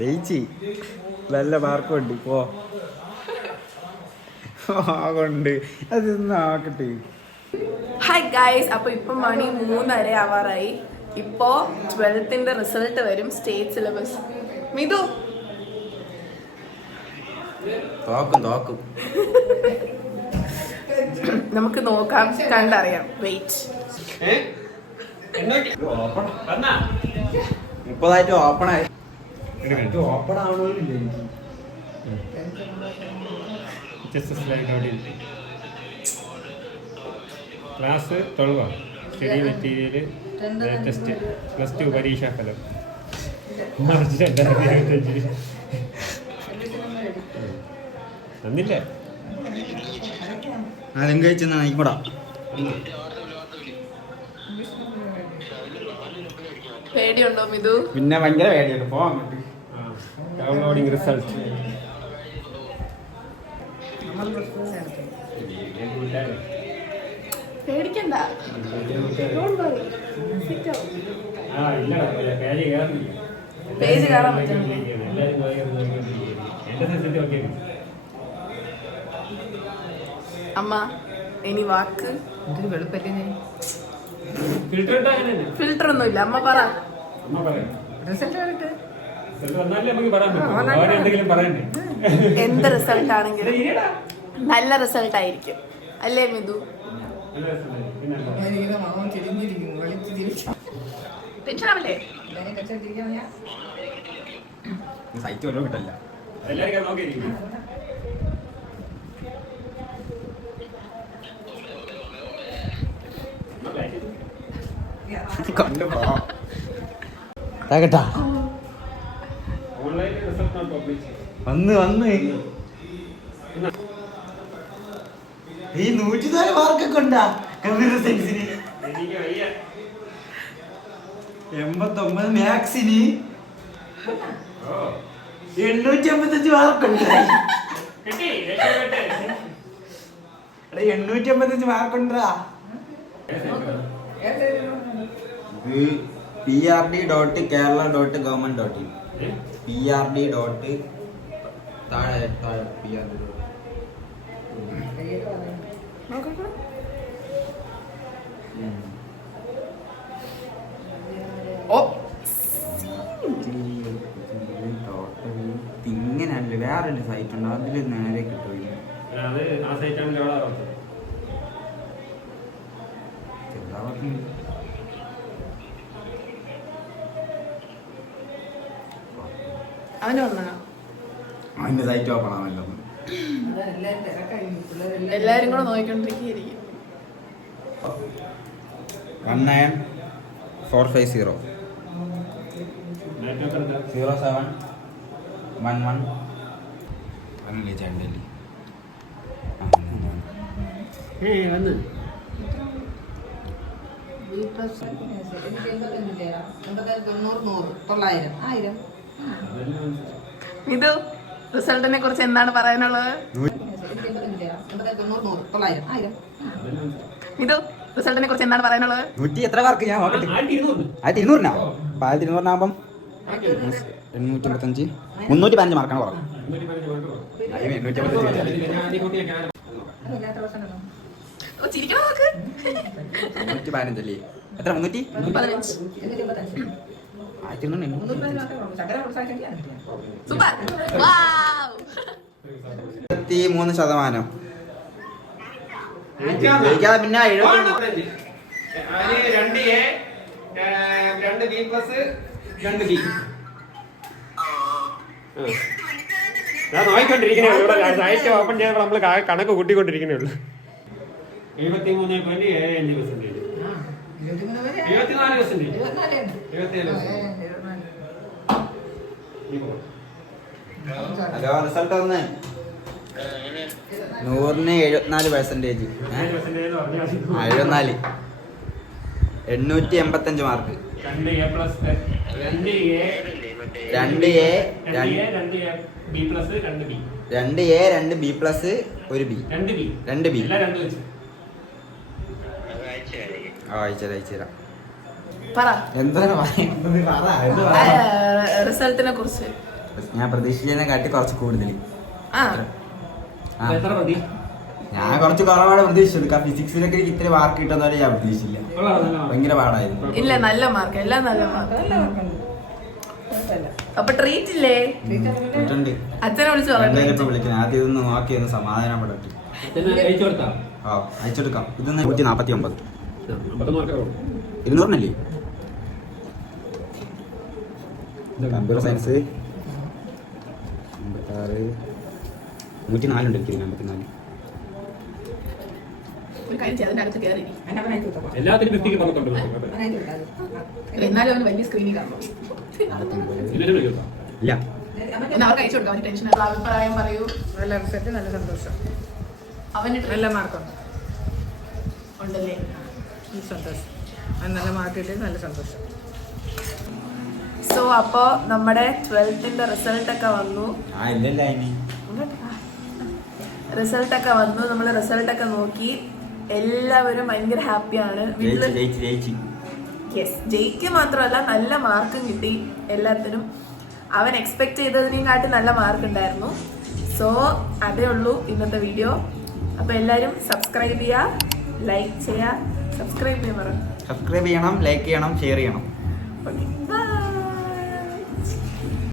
ജയിച്ചി നല്ല മാർക്കുണ്ട് പോ കൊണ്ട് അതൊന്നും ആക്കട്ടെ. ഹായ് ഗൈസ്, അപ്പോൾ ഇപ്പം മണി 3:30 ആവാറായി. ഇപ്പോൾ 12th റിസൾട്ട് വരും, സ്റ്റേറ്റ് സിലബസ്. മിതു തോക്കും നമുക്ക് നോക്കാം, കണ്ടറിയാം. വെയിറ്റ്. 30 ഓപ്പൺ ആയി. ഓപ്പൺ ആവണമില്ല ക്ലാസ് 12 സ്റ്റഡി മെറ്റീരിയൽ ലേറ്റസ്റ്റ് +2 പരീക്ഷാഫലം മാർച്ച് 2025 തന്നില്ലേ? ആദ്യം കഴിച്ചെന്നാ ആയിക്കോടാ. പേടിയുണ്ടോ മിതു? പിന്നെ ഭയങ്കര പേടിയുണ്ട്. പോവാൻ ഡൗൺലോഡിങ് റിസൾട്ട്. പേടിക്കണ്ട. പേജ് കാണാൻ പറ്റും. അമ്മ ഇനി വാക്ക് ഫിൽട്ടർ ഒന്നുമില്ല. അമ്മ പറ. എന്ത് റിസൾട്ട് ആണെങ്കിലും നല്ല റിസൾട്ട് ആയിരിക്കും, അല്ലേ മിതു? ടെൻഷൻ ആവല്ലേ? സൈറ്റ് ഓരോ കിട്ടല്ല. വന്ന് ഈ 104 മാർക്കൊക്കെ ഉണ്ടാ കമ്പ്യൂട്ടർ സയൻസിന്, 89 മാത്സിന്, 855 മാർക്കുണ്ട്. 855 മാർക്കുണ്ടാ. ഇത് prd.kerala.government.in prd. താഴെ prd. ഇങ്ങനെയല്ലേ വേറൊരു സൈറ്റ് ഉണ്ട്, അതിൽ നേരെ കിട്ടും. അവന് വന്നാ അതിന്റെ സൈറ്റ് ഓപ്പൺ ആണല്ലോ. എല്ലാരും കൂടെ നോക്കിക്കൊണ്ടിരിക്കും. 19450 0711 അല്ലേ ചണ്ടലി. ഇത് റിസൾട്ടിനെ കുറിച്ച് എന്താണ് പറയാനുള്ളത്? ഇത് റിസൾട്ടിനെ കുറിച്ച് എന്താണ് പറയാനുള്ളത്? 100 എത്ര മാർക്ക് ഞാൻ നോക്കട്ടെ. 1200 1200 855 315 മാർക്കാണ് പറഞ്ഞത്. 315 എത്ര? 3% ജയിക്കാതെ പിന്നെ 2 ഞാൻ നോക്കിക്കൊണ്ടിരിക്കുന്നേ ഉള്ളൂ. സൈറ്റ് ഓപ്പൺ ചെയ്തപ്പോൾ നമ്മൾ കണക്ക് കൂട്ടിക്കൊണ്ടിരിക്കുന്നേ ഉള്ളൂ. 73.75%. 74%. ഹലോ, റിസൾട്ട് ഒന്ന് 100ന് 74%. 74 885 mark. 2A 2B plus 1B. 2B. അയച്ചുതരാം. പറ എന്താണ് പറയുന്നത്? പറ, എന്ത് ആ, പറയാൻ? റിസൾട്ടിനെ കുറിച്ച്. ഞാൻ പ്രതീക്ഷിച്ചതിനെ കാട്ടി കുറച്ച് കൂടുതൽ. ആ ആ. എത്ര മതി? ഞാൻ കുറച്ച് കുറവാണ് പ്രതീക്ഷിച്ചത്. ഫിസിക്സിലൊക്കെ എനിക്ക് ഇത്ര മാർക്ക് കിട്ടുന്നവരെ ഞാൻ പ്രതീക്ഷിച്ചില്ല. ഭയങ്കര പാടായിരുന്നു. ഇല്ല, നല്ല മാർക്ക്, എല്ലാം നല്ല മാർക്ക്. അപ്പൊ ട്രീറ്റ് ഇല്ലേ? കിട്ടുന്നുണ്ട്. അച്ഛനെ വിളിച്ചു രണ്ടുപേരെ ഇപ്പൊ വിളിക്കണം. ആദ്യം ഇതൊന്ന് നോക്കി ഒന്ന് സമാധാനപ്പെടട്ടെ. ആ, അയച്ചെടുക്കാം. ഇത് 149. 200 കമ്പ്യൂട്ടർ സയൻസ് 56. 104 ഉണ്ട് എനിക്ക്. 54. ഒരു കാര്യം ചെയ്യാം, അതിന്റെ അടുത്ത് കയറി. എല്ലാത്തിനും 50 പറഞ്ഞിട്ടുണ്ട്. എന്നാലും അവന് വലിയ സ്ക്രീനിൽ കാണും. ഇല്ല, എന്നാ അവർക്ക് അയച്ചു കൊടുക്കാം. അവന് ടെൻഷൻ. അഭിപ്രായം പറയൂ. നല്ല റിസൾട്ട്, നല്ല സന്തോഷം. അവന് നല്ല മാർക്കുണ്ട്. ഉണ്ടല്ലേ? സന്തോഷം. അവന് നല്ല മാർക്ക് കിട്ടിയത് നല്ല സന്തോഷം. സോ അപ്പോ നമ്മുടെ 12th റിസൾട്ട് ഒക്കെ വന്നു. റിസൾട്ട് ഒക്കെ വന്നു. നമ്മള് റിസൾട്ട് ഒക്കെ നോക്കി. എല്ലാവരും ഭയങ്കര ഹാപ്പിയാണ്. യെസ്, ജയിക്ക് മാത്രമല്ല നല്ല മാർക്കും കിട്ടി എല്ലാത്തിനും. അവൻ എക്സ്പെക്ട് ചെയ്തതിനെയും കാട്ടി നല്ല മാർക്ക് ഉണ്ടായിരുന്നു. സോ അതേ ഉള്ളൂ ഇന്നത്തെ വീഡിയോ. അപ്പൊ എല്ലാവരും സബ്സ്ക്രൈബ് ചെയ്യുക, ലൈക്ക് ചെയ്യുക. സബ്സ്ക്രൈബ് ചെയ്യണം, ലൈക്ക് ചെയ്യണം, ഷെയർ ചെയ്യണം. Okay, by.